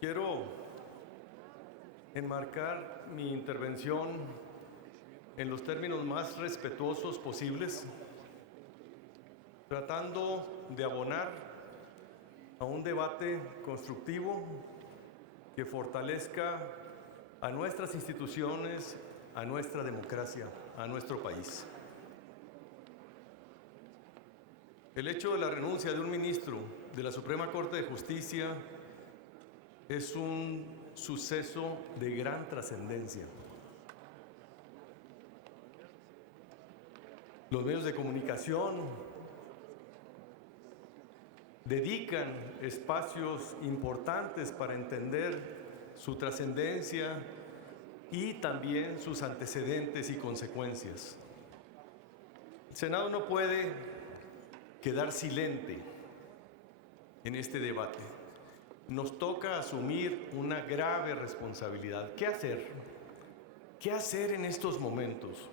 Quiero enmarcar mi intervención en los términos más respetuosos posibles, tratando de abonar a un debate constructivo que fortalezca a nuestras instituciones, a nuestra democracia, a nuestro país. El hecho de la renuncia de un ministro de la Suprema Corte de Justicia es un suceso de gran trascendencia. Los medios de comunicación dedican espacios importantes para entender su trascendencia y también sus antecedentes y consecuencias. El Senado no puede quedar silente en este debate. Nos toca asumir una grave responsabilidad. ¿Qué hacer? ¿Qué hacer en estos momentos?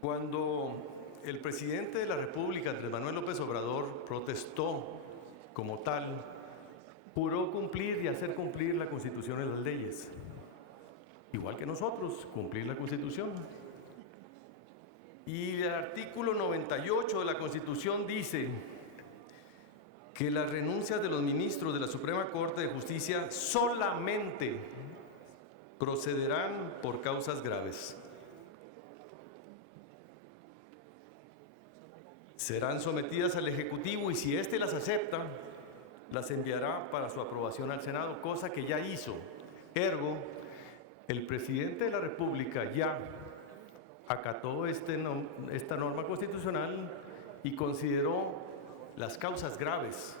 Cuando el presidente de la República, Andrés Manuel López Obrador, protestó como tal, juró cumplir y hacer cumplir la Constitución y las leyes. Igual que nosotros, cumplir la Constitución. Y el artículo 98 de la Constitución dice que las renuncias de los ministros de la Suprema Corte de Justicia solamente procederán por causas graves. Serán sometidas al Ejecutivo y si éste las acepta, las enviará para su aprobación al Senado, cosa que ya hizo. Ergo, el presidente de la República ya acató esta norma constitucional y consideró las causas graves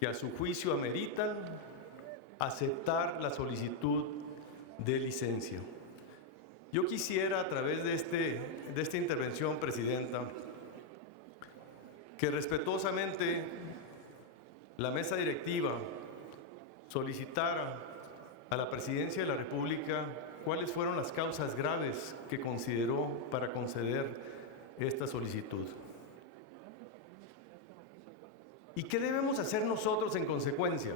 que a su juicio ameritan aceptar la solicitud de licencia. Yo quisiera, a través de esta intervención, Presidenta, que respetuosamente la mesa directiva solicitara a la Presidencia de la República cuáles fueron las causas graves que consideró para conceder esta solicitud. ¿Y qué debemos hacer nosotros en consecuencia?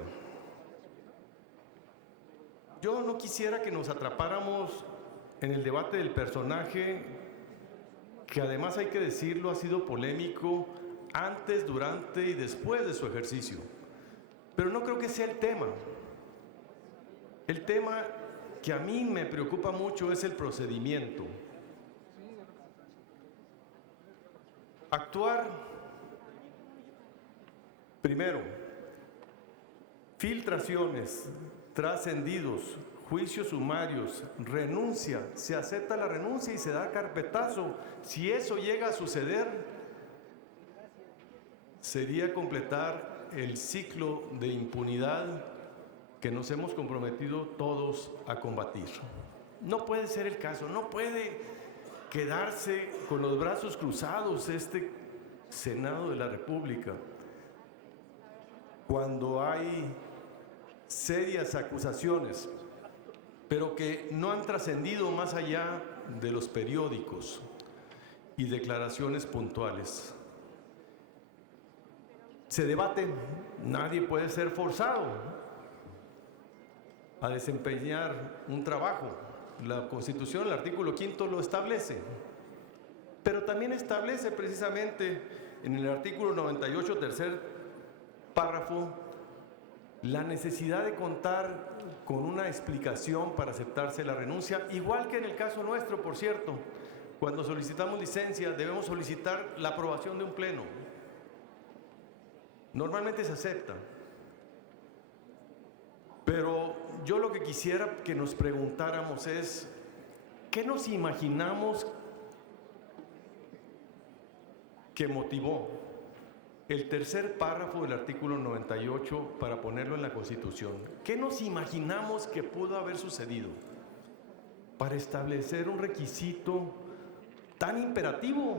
Yo no quisiera que nos atrapáramos en el debate del personaje, que además hay que decirlo, ha sido polémico antes, durante y después de su ejercicio. Pero no creo que sea el tema. El tema que a mí me preocupa mucho es el procedimiento. Actuar, primero, filtraciones, trascendidos, juicios sumarios, renuncia, se acepta la renuncia y se da carpetazo. Si eso llega a suceder, sería completar el ciclo de impunidad que nos hemos comprometido todos a combatir. No puede ser el caso, no puede quedarse con los brazos cruzados este Senado de la República cuando hay serias acusaciones, pero que no han trascendido más allá de los periódicos y declaraciones puntuales. Se debate, nadie puede ser forzado a desempeñar un trabajo. La Constitución, el artículo 5 lo establece, pero también establece precisamente en el artículo 98, tercer párrafo, la necesidad de contar con una explicación para aceptarse la renuncia, igual que en el caso nuestro, por cierto. Cuando solicitamos licencia debemos solicitar la aprobación de un pleno. Normalmente se acepta. Pero yo lo que quisiera que nos preguntáramos es, ¿qué nos imaginamos que motivó el tercer párrafo del artículo 98 para ponerlo en la Constitución? ¿Qué nos imaginamos que pudo haber sucedido para establecer un requisito tan imperativo,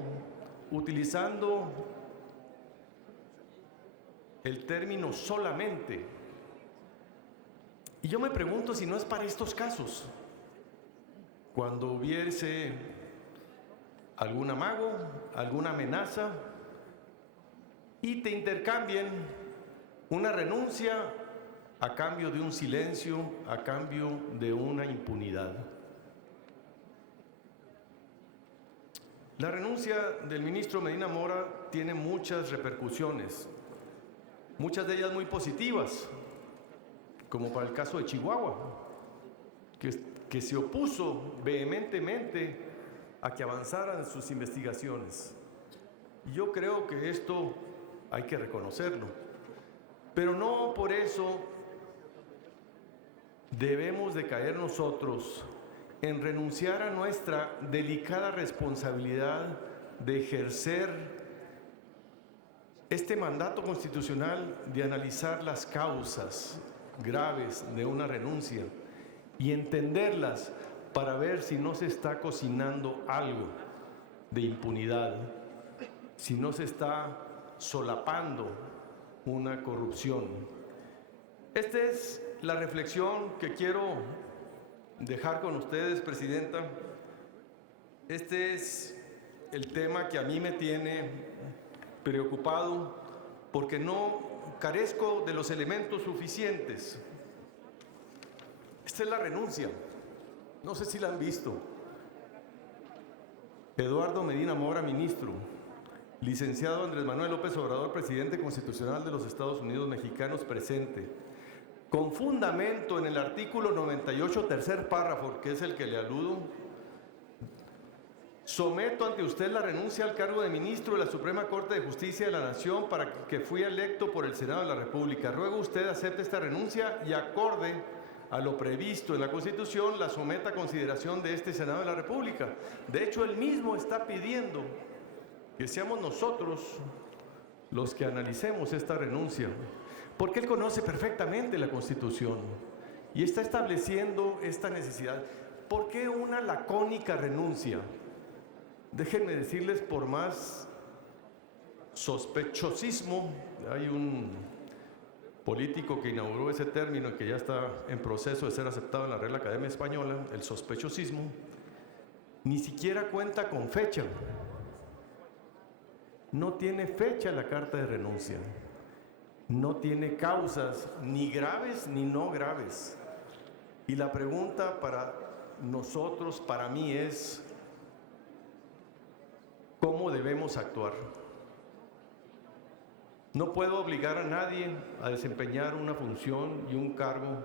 utilizando el término solamente? Y yo me pregunto si no es para estos casos, cuando hubiese algún amago, alguna amenaza, y te intercambien Una renuncia a cambio de un silencio, a cambio de una impunidad. La renuncia del ministro Medina Mora tiene muchas repercusiones, muchas de ellas muy positivas, como para el caso de Chihuahua, que se opuso vehementemente a que avanzaran sus investigaciones. Yo creo que esto hay que reconocerlo, pero no por eso debemos de caer nosotros en renunciar a nuestra delicada responsabilidad de ejercer este mandato constitucional de analizar las causas graves de una renuncia y entenderlas para ver si no se está cocinando algo de impunidad, si no se está solapando una corrupción. Esta es la reflexión que quiero dejar con ustedes, Presidenta. Este es el tema que a mí me tiene preocupado porque no carezco de los elementos suficientes. Esta es la renuncia. No sé si la han visto. Eduardo Medina Mora, ministro. Licenciado Andrés Manuel López Obrador, presidente constitucional de los Estados Unidos mexicanos, presente. Con fundamento en el artículo 98, tercer párrafo, que es el que le aludo, someto ante usted la renuncia al cargo de ministro de la Suprema Corte de Justicia de la Nación para que fui electo por el Senado de la República. Ruego usted acepte esta renuncia y acorde a lo previsto en la Constitución, la someta a consideración de este Senado de la República. De hecho, él mismo está pidiendo que seamos nosotros los que analicemos esta renuncia, porque él conoce perfectamente la Constitución y está estableciendo esta necesidad. ¿Por qué una lacónica renuncia? Déjenme decirles, por más sospechosismo, hay un político que inauguró ese término y que ya está en proceso de ser aceptado en la Real Academia Española, el sospechosismo, ni siquiera cuenta con fecha. No tiene fecha la carta de renuncia. No tiene causas ni graves ni no graves. Y la pregunta para nosotros, para mí, es ¿cómo debemos actuar? No puedo obligar a nadie a desempeñar una función y un cargo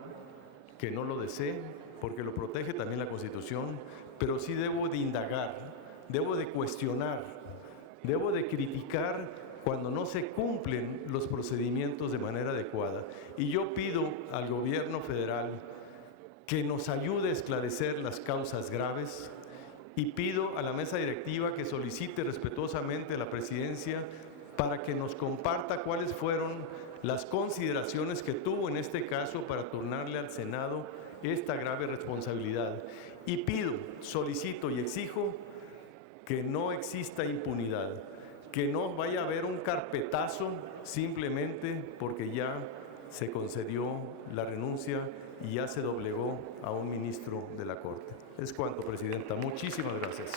que no lo desee, porque lo protege también la Constitución, pero sí debo de indagar, debo de cuestionar, debo de criticar cuando no se cumplen los procedimientos de manera adecuada. Y yo pido al gobierno federal que nos ayude a esclarecer las causas graves y pido a la mesa directiva que solicite respetuosamente a la presidencia para que nos comparta cuáles fueron las consideraciones que tuvo en este caso para turnarle al Senado esta grave responsabilidad. Y pido, solicito y exijo que no exista impunidad, que no vaya a haber un carpetazo simplemente porque ya se concedió la renuncia y ya se doblegó a un ministro de la Corte. Es cuanto, Presidenta. Muchísimas gracias.